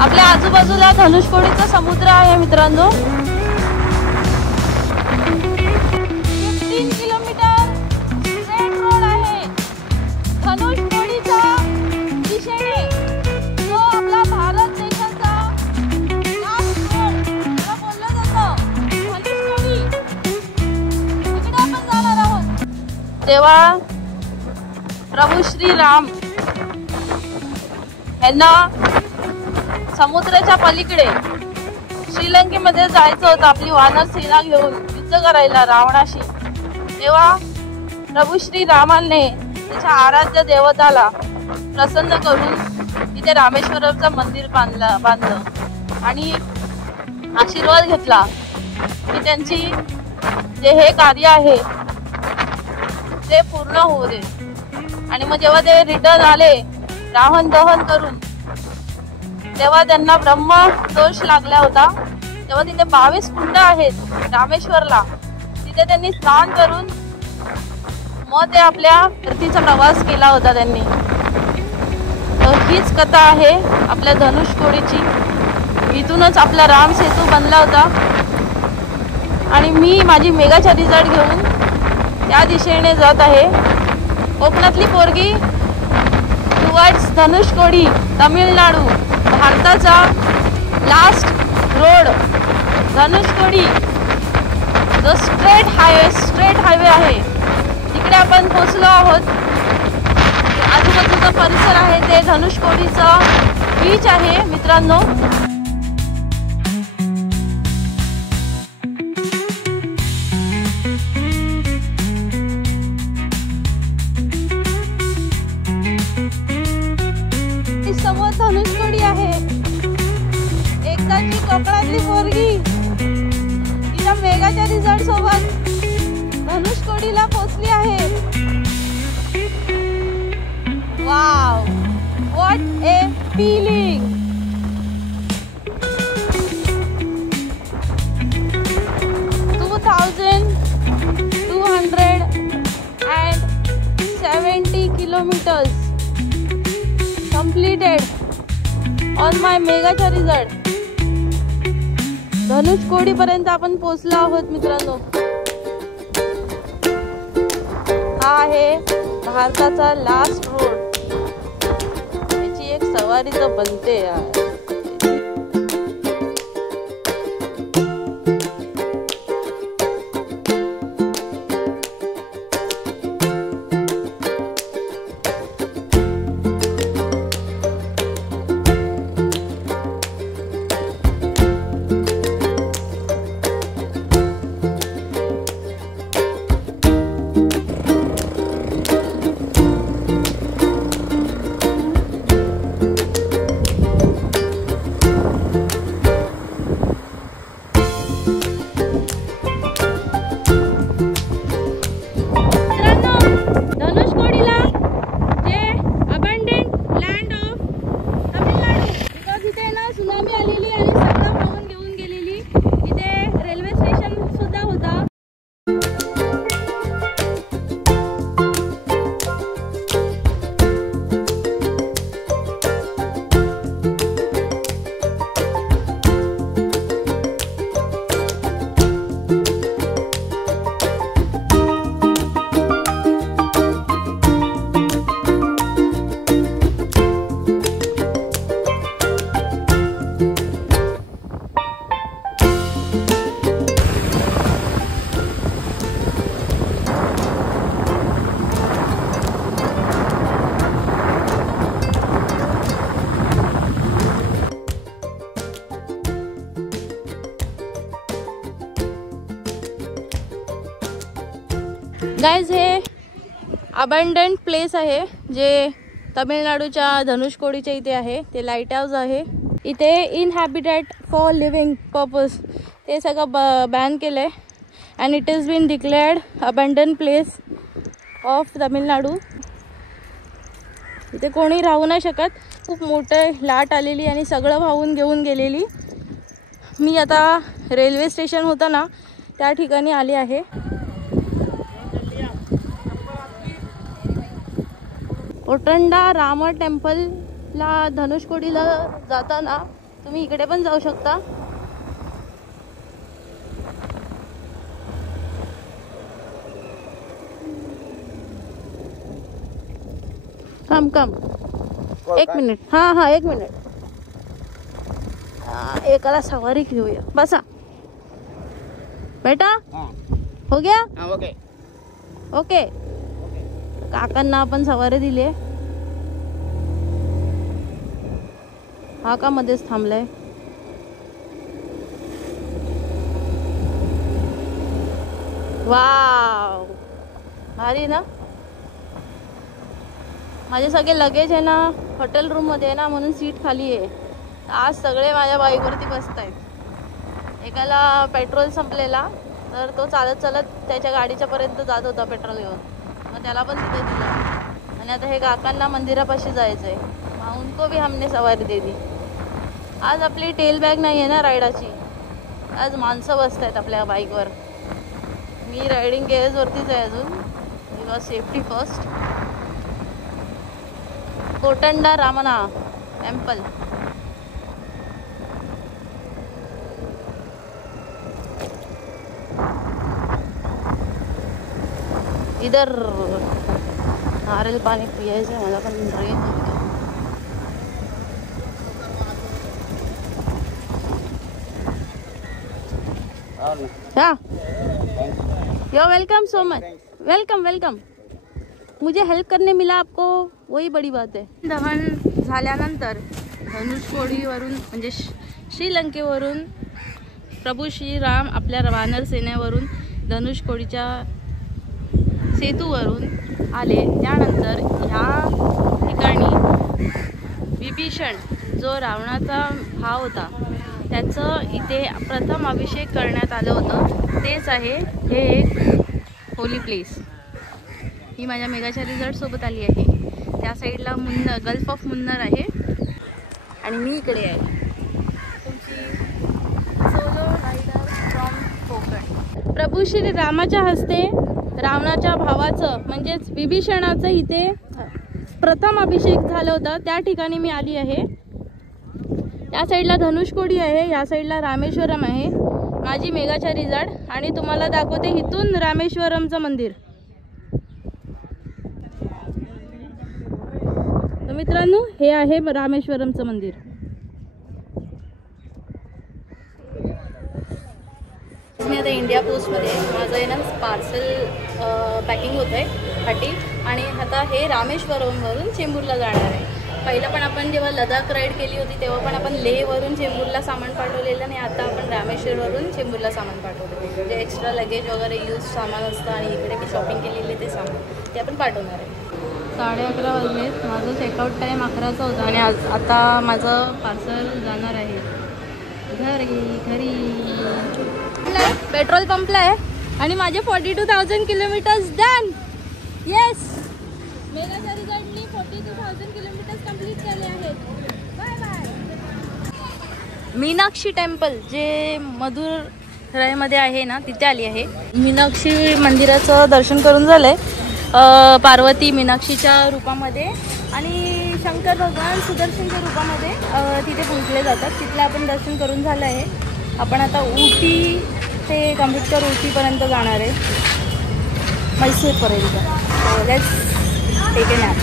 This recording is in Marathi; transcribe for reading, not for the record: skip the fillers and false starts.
आपल्या आजूबाजूला धनुषकोडीचा समुद्र आहे मित्रांनो। 15 किलोमीटर स्ट्रेट रोड आहे धनुषकोडीच्या दिशेने, जो आपला भारत देशाचा लास्ट रोड त्याला बोललं जातं धनुषकोडी। तिकडे आपण जाणार आहोत। तेव्हा प्रभू श्री राम यांना समुद्राच्या पलीकडे श्रीलंकेमध्ये जायचं होतं आपली वानर सेना घेऊन युद्ध करायला रावणाशी। तेव्हा प्रभू श्री रामाने त्याच्या आराध्य देवताला प्रसन्न करून तिथे रामेश्वरचं मंदिर बांधलं आणि आशीर्वाद घेतला की त्यांची जे हे कार्य आहे ते पूर्ण होऊ दे। आणि मग जेव्हा ते रिटर्न आले रावण दहन करून, तेव्हा त्यांना ब्रह्म दोष लागला होता। तेव्हा तिथे 22 कुंड आहेत रामेश्वरला, तिथे त्यांनी स्नान करून मग ते आपल्या धरतीचा प्रवास केला होता त्यांनी। तर हीच कथा आहे आपल्या धनुषकोडीची। इथूनच आपला राम सेतू बनला होता आणि मी माझी मेगा रिझल्ट घेऊन त्या दिशेने जात आहे। कोकणातली पोरगी टुवर्ड्स धनुषकोडी, तामिळनाडू, भारताचा लास्ट रोड धनुषकोडी, जो स्ट्रेट हायवे आहे, तिकडे आपण पोहोचलो आहोत। आजूबाजूचा परिसर आहे ते धनुषकोडीचा बीच आहे मित्रांनो। समोर धनुषकोडी आहे। एकदाची कोकणातली पोरगी तिच्या मेगाच्या रिझल्ट सोबत धनुषकोडीला पोहोचली आहे। Wow, what a feeling. kilometers completed on my mega result। Dhanushkodi पर्यंत आपण पोहोचलो आहोत मित्रांनो। हा आहे भारताचा लास्ट रोड। याची एक सवारी तर बनते यार। गाइज हे अबंडंट प्लेस आहे जे तमिळनाडूच्या धनुषकोडीच्या इथे आहे। ते लाईट हाऊस आहे। इथे इनहॅबिटेड फॉर लिव्हिंग पर्पज ते सगळं बॅन केलंय and it is been declared abundant place of Tamil Nadu. इथे कोणी राहू नाही शकत। खूप मोठे लाट आलेली आणि सगळं वाहून घेऊन गेलेली। मी आता रेल्वे स्टेशन होतं ना त्या ठिकाणी आली आहे। ओटंडा राम टेम्पलला धनुषकोडीला जाताना तुम्ही इकडे पण जाऊ शकता. कम कम एक मिनिट. हा 1 मिनिट. एकाला सवारी घेऊया. बसा बेटा. हो गया. Okay okay. काकांना आपण सवारी दिली आहे. हा का मध्येच थांबलाय. वाव भारी ना. माझे सगळे लगेज आहे ना हॉटेल रूम मध्ये आहे ना, म्हणून सीट खाली आहे. आज सगळे माझ्या बाईकवरती बसतायत. एकाला पेट्रोल संपलेला तर तो चालत चालत त्याच्या गाडीच्या पर्यंत जात होता पेट्रोल घेऊन, मग त्याला पण तिथे दिलं. आणि आता हे काकांना मंदिरापाशी जायचंय, मग उनको भी हमने सवारी दे दी. आज आपली टेल बॅग नाही आहे ना रायडाची, आज माणसं बसत आहेत आपल्या बाईकवर. मी रायडिंग गेअर्सवरतीच आहे अजून, बिकॉज सेफ्टी फर्स्ट. कोटंडा रामना टेम्पल. इधर नारळ पाणी पियायचं मला पण ड्रेन. हाँ yo welcome so much. Welcome welcome. मुझे हेल्प करने मिला आपको, वही बड़ी बात है. दहन झाल्यानंतर धनुष्कोडीवरून म्हणजे श्रीलंकेवरून प्रभू श्रीराम आपल्या वानर सेनेवरून धनुष्कोडीच्या सेतूवरून आले. त्यानंतर ह्या ठिकाणी विभीषण जो रावणाचा भाव होता त्याचं इथे प्रथम अभिषेक करण्यात आलं होतं. तेच आहे हे एक होली प्लेस. ही माझ्या मेघाच्या रिझॉर्टसोबत आली आहे. त्या साईडला मुन्नर, गल्फ ऑफ मुन्नर आहे आणि मी इकडे आहे तुमची सोलो रायडर फ्रॉम कोकण. प्रभू श्री रामाच्या हस्ते रावणाच्या भावाचं म्हणजेच विभीषणाचं इथे प्रथम अभिषेक झालं होतं. त्या ठिकाणी मी आली आहे. त्या साईडला धनुष्कोडी आहे, या साईडला रामेश्वरम आहे. माझी मेघाच्या रिझॉर्ट आणि तुम्हाला दाखवते इथून रामेश्वरमचं मंदिर. तर मित्रांनो हे आहे रामेश्वरमचं मंदिर. मी आता इंडिया पोस्टमध्ये माझं आहे ना पार्सल पॅकिंग होतं आहे साठी, आणि आता हे रामेश्वरमवरून चेंबूरला जाणार आहे. पहिलं पण आपण जेव्हा लडाख राईड केली होती तेव्हा पण आपण लेहवरून चेंबूरला सामान पाठवलेलं, आणि आता आपण रामेश्वरवरून चेंबूरला सामान पाठवलं. जे एक्स्ट्रा लगेज वगैरे यूज सामान असतं आणि इकडे मी शॉपिंग केलेले ते सामान ते आपण पाठवणार आहे. 11:30 वाजलेत. माझं चेकआउट टाईम 11चा होता आणि आता माझं पार्सल जाणार आहे घरी. पेट्रोल पंपला आहे आणि माझे 42,000 किलोमीटर्स डन. येस, मेघाच्या रिझॉर्टनी 42,000 किलोमीटर्स कंप्लीट केले आहेत. Bye bye. मीनाक्षी टेम्पल जे मदुराईमध्ये आहे ना तिथे आली आहे. मीनाक्षी मंदिराचं दर्शन करून झालंय. पार्वती मीनाक्षीच्या रूपामध्ये आणि शंकर भगवान सुदर्शनच्या रूपामध्ये तिथे पूजले जातात. तिथलं आपण दर्शन करून झालं आहे. आपण आता उटी ते अमृतसर उटीपर्यंत जाणार आहे, मैसूरपर्यंत. Let's take a nap.